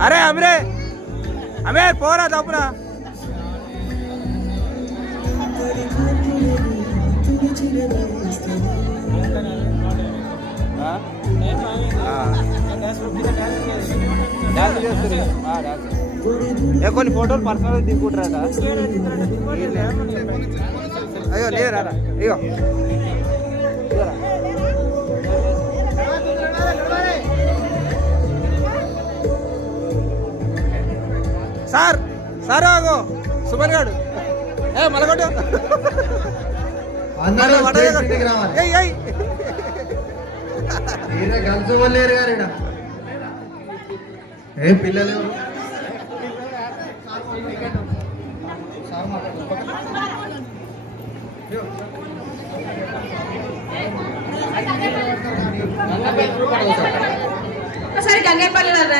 అరే అమరే అమే పోరా తప్పురా. కొన్ని ఫోటోలు పర్సనల్ దిగుకుంటారట అయ్యో లేరా అయ్యో సార్ సార్ ఆగో. సుమన్ గాడు. ఏ మలగొట్టు. ఏ పిల్లలు? ఒకసారి గంగపల్లి